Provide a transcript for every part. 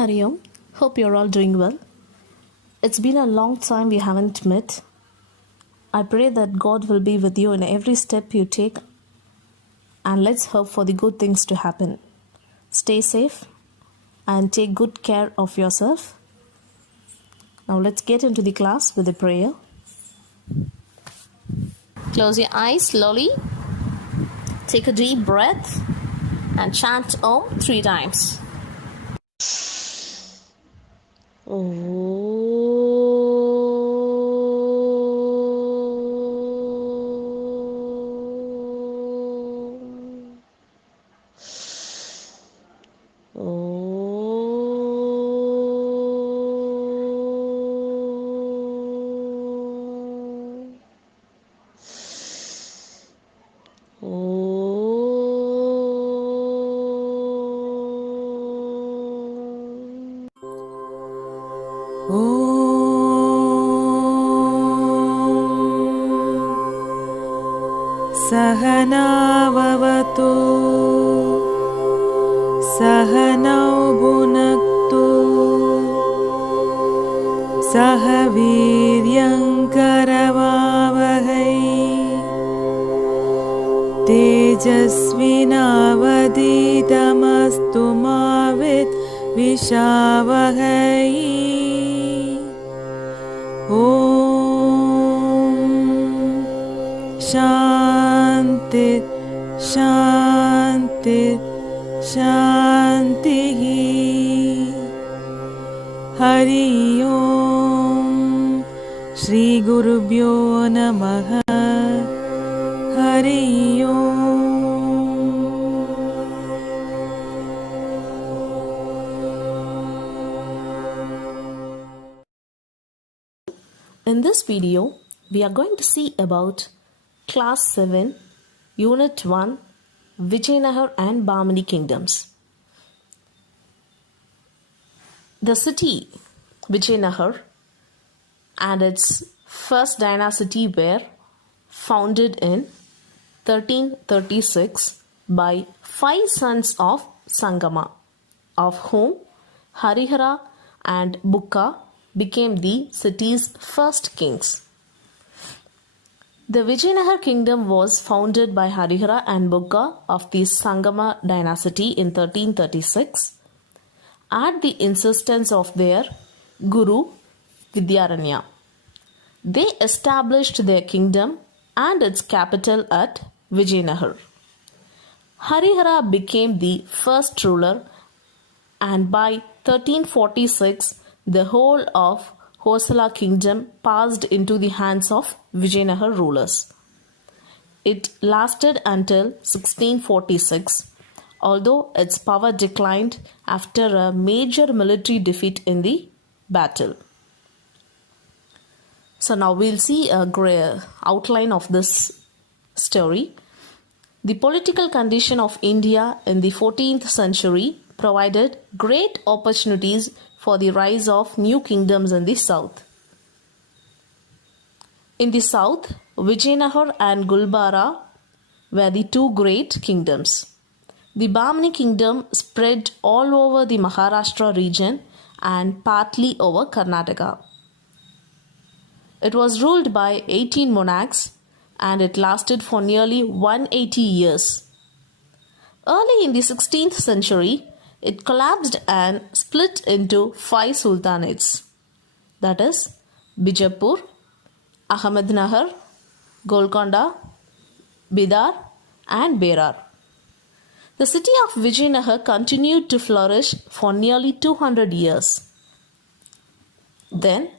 Hariom, hope you're all doing well. It's been a long time we haven't met. I pray that God will be with you in every step you take, and let's hope for the good things to happen. Stay safe and take good care of yourself. Now let's get into the class with a prayer. Close your eyes slowly. Take a deep breath and chant Om 3 times. सहनाववतु सहनौ भुनक्तु सह वीर्यङ्करवावहै तेजस्विनावधीतमस्तु मा विद्विषावहै ॐ शान्ति शान्ति शान्तिः हरि ओम् श्रीगुरुभ्यो नमः हरि ओम्. In this video, we are going to see about Class 7, Unit 1, Vijayanagara and Bahmani Kingdoms. The city Vijayanagara and its first dynasty were founded in 1336 by 5 sons of Sangama, of whom Harihara and Bukka became the city's first kings. The Vijayanagara kingdom was founded by Harihara and Bukka of the Sangama dynasty in 1336 at the insistence of their Guru Vidyaranya. They established their kingdom and its capital at Vijayanagara. Harihara became the first ruler, and by 1346 the whole of Hosala kingdom passed into the hands of Vijayanagara rulers. It lasted until 1646, although its power declined after a major military defeat in the battle. So now we'll see a outline of this story. The political condition of India in the 14th century provided great opportunities for the rise of new kingdoms in the south. In the south, Vijayanagara and Gulbara were the two great kingdoms. The Bahmani kingdom spread all over the Maharashtra region and partly over Karnataka. It was ruled by 18 monarchs and it lasted for nearly 180 years. Early in the 16th century, it collapsed and split into 5 sultanates, that is, Bijapur, Ahmednagar, Golconda, Bidar, and Berar. The city of Vijayanagara continued to flourish for nearly 200 years. Then,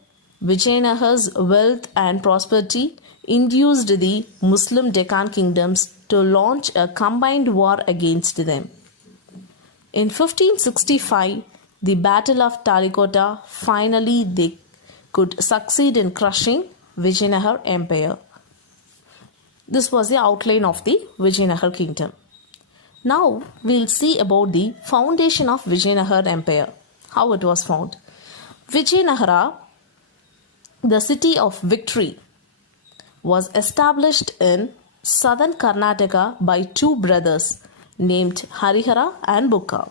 Vijayanagara's wealth and prosperity induced the Muslim Deccan kingdoms to launch a combined war against them. In 1565, the Battle of Talikota, finally they could succeed in crushing Vijayanagara Empire. This was the outline of the Vijayanagara kingdom. Now we'll see about the foundation of Vijayanagara Empire, how it was found. Vijayanagara, the city of victory, was established in southern Karnataka by 2 brothers named Harihara and Bukka.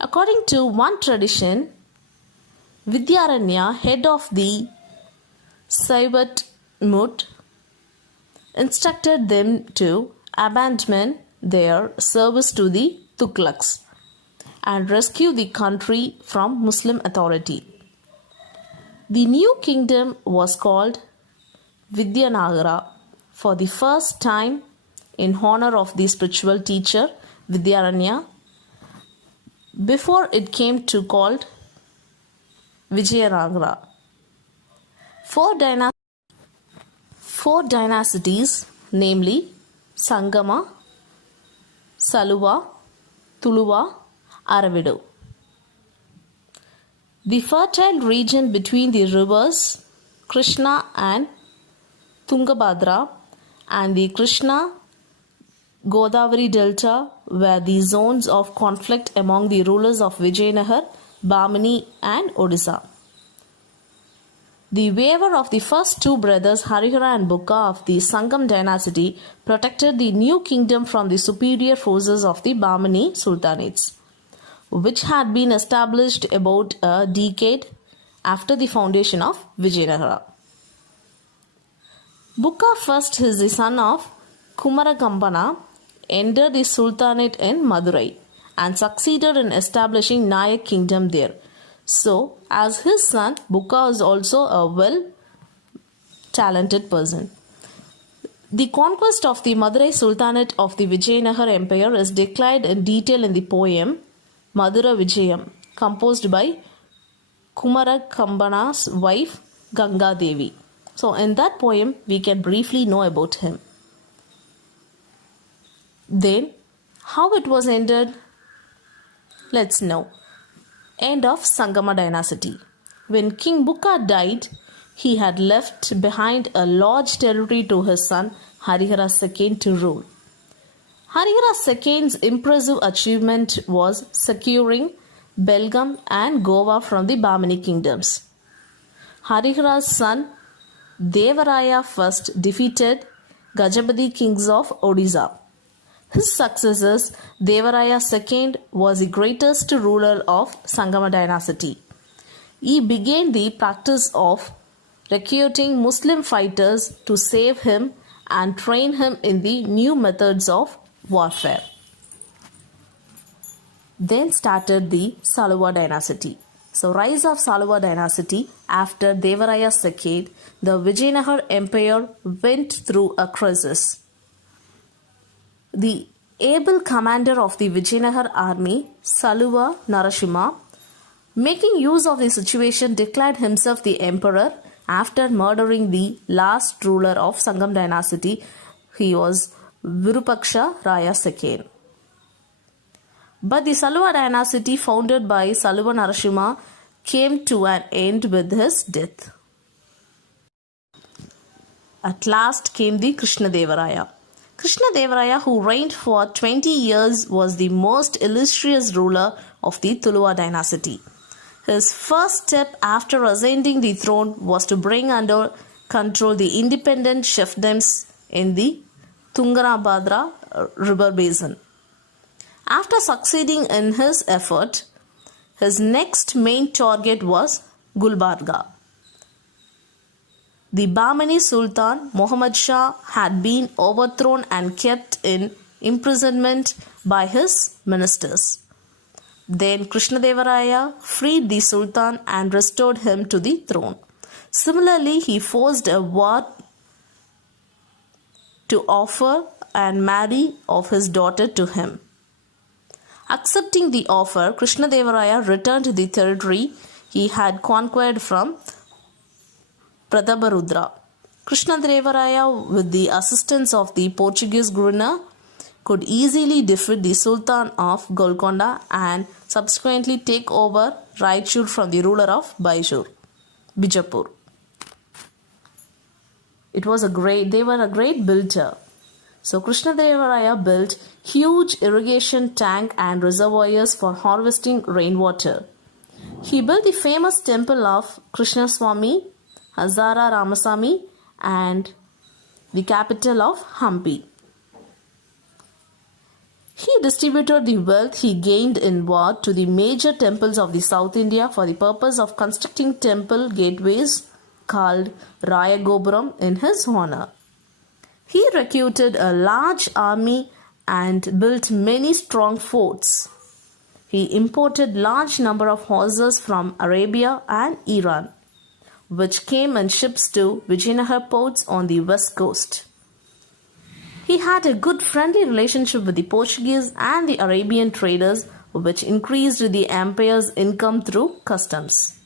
According to one tradition, Vidyaranya, head of the Saivat Mut, instructed them to abandon their service to the Tughlaqs and rescue the country from Muslim authority. The new kingdom was called Vidyanagara for the first time in honor of the spiritual teacher Vidyaranya, before it came to called Vijayanagara. Four dynasties, namely Sangama, Saluva, Tuluva, Aravidu. The fertile region between the rivers Krishna and Tungabhadra and the Krishna Godavari Delta were the zones of conflict among the rulers of Vijayanagar, Bamani and Odisha. The waiver of the first two brothers Harihara and Bukka of the Sangam dynasty protected the new kingdom from the superior forces of the Bamani Sultanates, which had been established about a decade after the foundation of Vijayanagara. Bukka first is the son of Kumaragambana, entered the Sultanate in Madurai and succeeded in establishing Nayak kingdom there. So, as his son, Bukka is also a well-talented person. The conquest of the Madurai Sultanate of the Vijayanagar Empire is declared in detail in the poem Madura Vijayam, composed by Kumarakambana's wife Ganga Devi. So, in that poem, we can briefly know about him. Then, how it was ended? Let's know. End of Sangama dynasty. When King Bukka died, he had left behind a large territory to his son Harihara II to rule. Harihara II's impressive achievement was securing Belgaum and Goa from the Bamani kingdoms. Harihara's son Devaraya first defeated Gajapati kings of Odisha. His successor, Devaraya II, was the greatest ruler of Sangama dynasty. He began the practice of recruiting Muslim fighters to save him and train him in the new methods of warfare. Then started the Saluva dynasty. So, rise of Saluva dynasty after Devaraya II, the Vijayanagar Empire went through a crisis. The able commander of the Vijayanagar army, Saluva Narasimha, making use of the situation, declared himself the emperor after murdering the last ruler of Sangam dynasty. He was Virupaksha Raya II. But the Saluva dynasty, founded by Saluva Narasimha, came to an end with his death. At last came the Krishnadevaraya. Krishnadevaraya, who reigned for 20 years, was the most illustrious ruler of the Tuluva dynasty. His first step after ascending the throne was to bring under control the independent chiefdoms in the Tungarabhadra river basin. After succeeding in his effort, his next main target was Gulbarga. The Bamani Sultan Muhammad Shah had been overthrown and kept in imprisonment by his ministers. Then Krishnadevaraya freed the Sultan and restored him to the throne. Similarly, he forced a war to offer and marry of his daughter to him. Accepting the offer, Krishnadevaraya returned to the territory he had conquered from Prataparudra. Krishnadevaraya, with the assistance of the Portuguese governor, could easily defeat the Sultan of Golconda and subsequently take over Raichur from the ruler of Bijapur. They were a great builder. So Krishnadevaraya built huge irrigation tank and reservoirs for harvesting rainwater. He built the famous temple of Krishnaswamy, Hazara Ramasamy, and the capital of Hampi. He distributed the wealth he gained in war to the major temples of the South India for the purpose of constructing temple gateways called Raya Gopuram in his honor. He recruited a large army and built many strong forts. He imported large number of horses from Arabia and Iran, which came in ships to Vijayanagar ports on the west coast. He had a good friendly relationship with the Portuguese and the Arabian traders, which increased the empire's income through customs.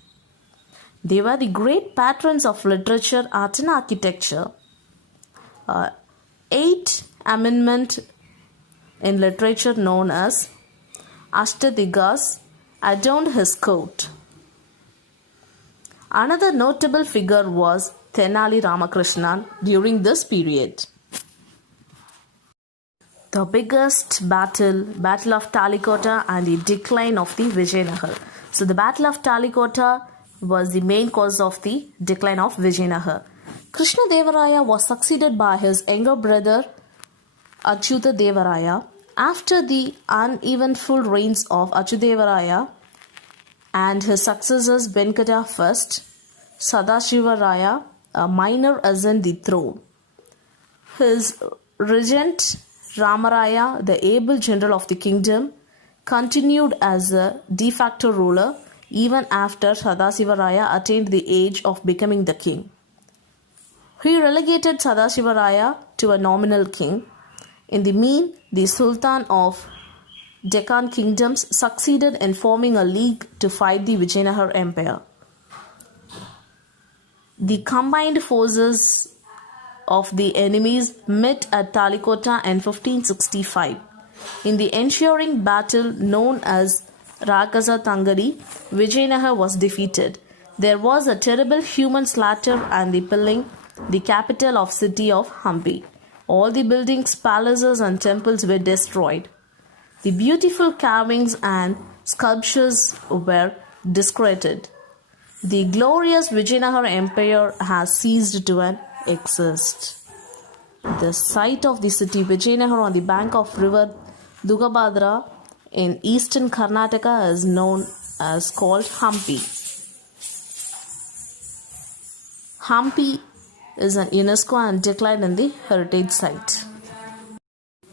They were the great patrons of literature, art, and architecture. Eighth amendment in literature, known as Ashtadigas, adorned his court. Another notable figure was Tenali Ramakrishnan during this period. The biggest Battle of Talikota and the decline of the Vijayanagar. So the Battle of Talikota was the main cause of the decline of Vijayanagar. Krishna Devaraya was succeeded by his younger brother Achyuta Devaraya. After the uneventful reigns of Achyuta and his successors Venkata I, Sadashiva Raya, a minor, ascended the throne. His regent Ramaraya, the able general of the kingdom, continued as a de facto ruler even after Sadashiva Raya attained the age of becoming the king. He relegated Sadashiva Raya to a nominal king. In the mean, the Sultan of Deccan kingdoms succeeded in forming a league to fight the Vijayanagar Empire. The combined forces of the enemies met at Talikota in 1565. In the ensuing battle known as Rakasa Tangadi, Vijayanagar was defeated. There was a terrible human slaughter and the pilling the capital of city of Hampi. All the buildings, palaces and temples were destroyed. The beautiful carvings and sculptures were discredited. The glorious Vijayanagar Empire has ceased to exist. The site of the city Vijayanagar on the bank of river Tungabhadra in eastern Karnataka is known as called Hampi. Hampi is an UNESCO and declared in the heritage site.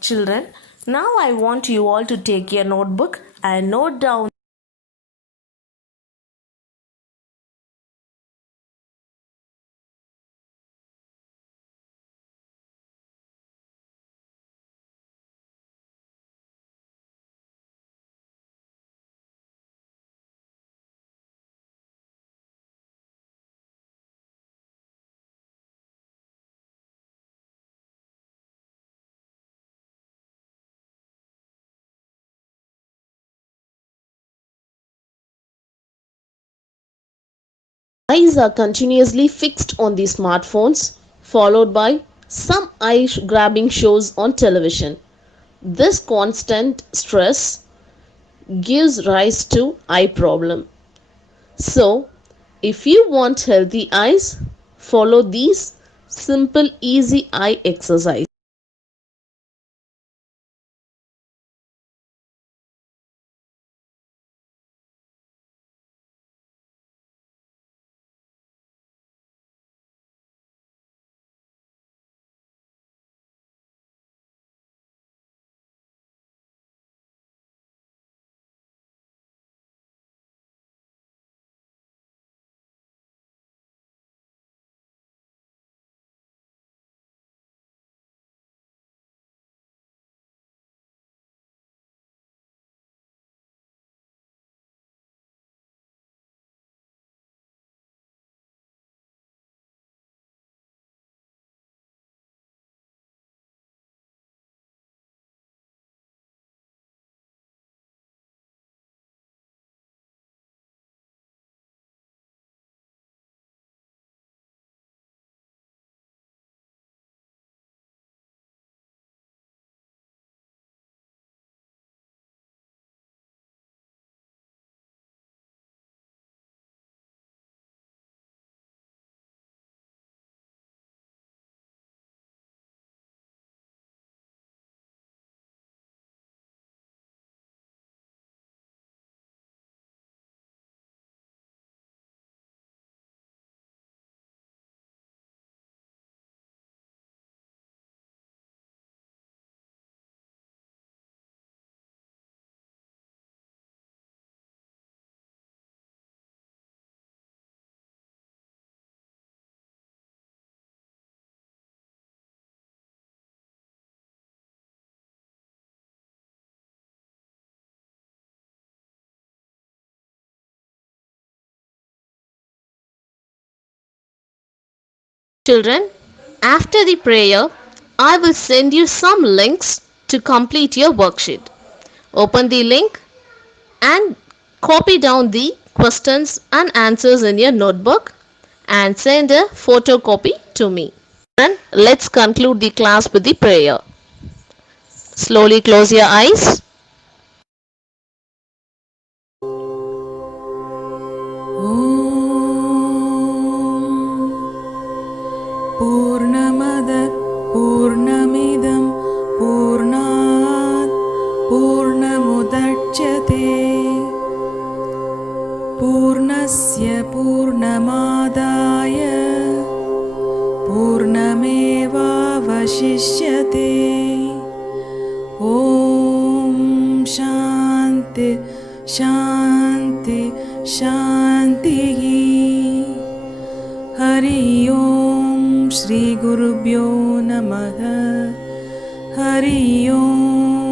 Children, now I want you all to take your notebook and note down eyes are continuously fixed on the smartphones, followed by some eye grabbing shows on television. This constant stress gives rise to eye problem. So, if you want healthy eyes, follow these simple easy eye exercise. Children, after the prayer, I will send you some links to complete your worksheet. Open the link and copy down the questions and answers in your notebook and send a photocopy to me. And let's conclude the class with the prayer. Slowly close your eyes. पूर्णमद पूर्णमिदं पूर्णात् पूर्णमुदच्यते पूर्णस्य पूर्णमादाय पूर्णमेवावशिष्यते ॐ शान्ति शान्ति शान्तिः हरि ओम श्री गुरुभ्यो नमः हरि ओम।